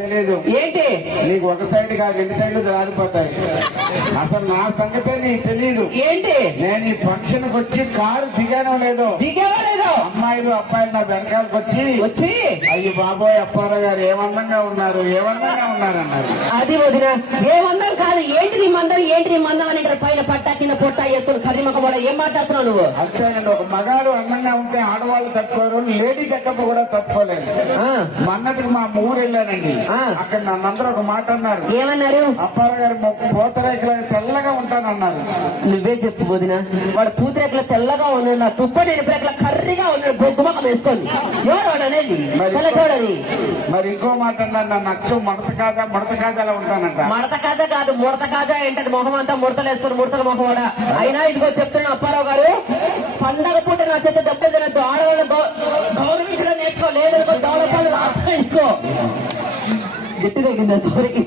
తెలీదు ఏంటి నీకు ఒక సైడ్ కాదు రెండు సైడ్లు జారిపోతాయి. అసలు నా సంగతే నీకు తెలీదు. ఏంటి నేను ఈ ఫంక్షన్ కి వచ్చి కారు దిగానో లేదో అమ్మాయిలు అబ్బాయిలు నా వెనకాలకు వచ్చి అయ్యి బాబోయ్ అప్పారావు గారు ఏమందంగా ఉన్నారు అన్నారు. అది వదిన ఏమందం కాదు. ఏంటి నీ మందం అని పైన పట్టా కింద పొట్టా ఎత్తులు కరిమక కూడా ఏం మాట్లాడుతున్నావు నువ్వు? అంతేనండి. ఒక మగాడు అందంగా ఉంటే ఆడవాళ్ళు తట్టుకోరు, లేడీ గెటప్ కూడా తట్టుకోలేదు. మొన్నటికి మా ఊరు వెళ్ళానండి. అక్కడ నన్నందరూ ఒక మాట అన్నారు. ఏమన్నారు? అప్పారావు గారు పూతరేకులు తెల్లగా ఉంటానన్నారు. నువ్వే చెప్పు వదిన. వాడు పూతరేకులు తెల్లగా ఉన్నాడు, నా తుప్పటి ఎనిపరేకుల కర్రీగా ఉన్నాడు, బొగ్గుమకం వేసుకొని. ఎవరు అనేది మరి ఇంకో మాట అన్నారు. నన్ను అచ్చు మడత కాదా ఉంటానంట. మడత కాదు ముడత కాదా ఏంటది? మొహం అంతా ముడతలు వేసుకొని ముడతల మొహం కూడా. అయినా ఇదిగో చెప్తున్నా అప్పారావు గారు, పండగ పూట నా చేత దెబ్బలు తినద్దు. ఆడవాళ్ళు గౌరవించడం నేర్చుకో, లేదనుకో దౌలపాలు రాసుకో. గట్టి తగ్గిందా సోరికి?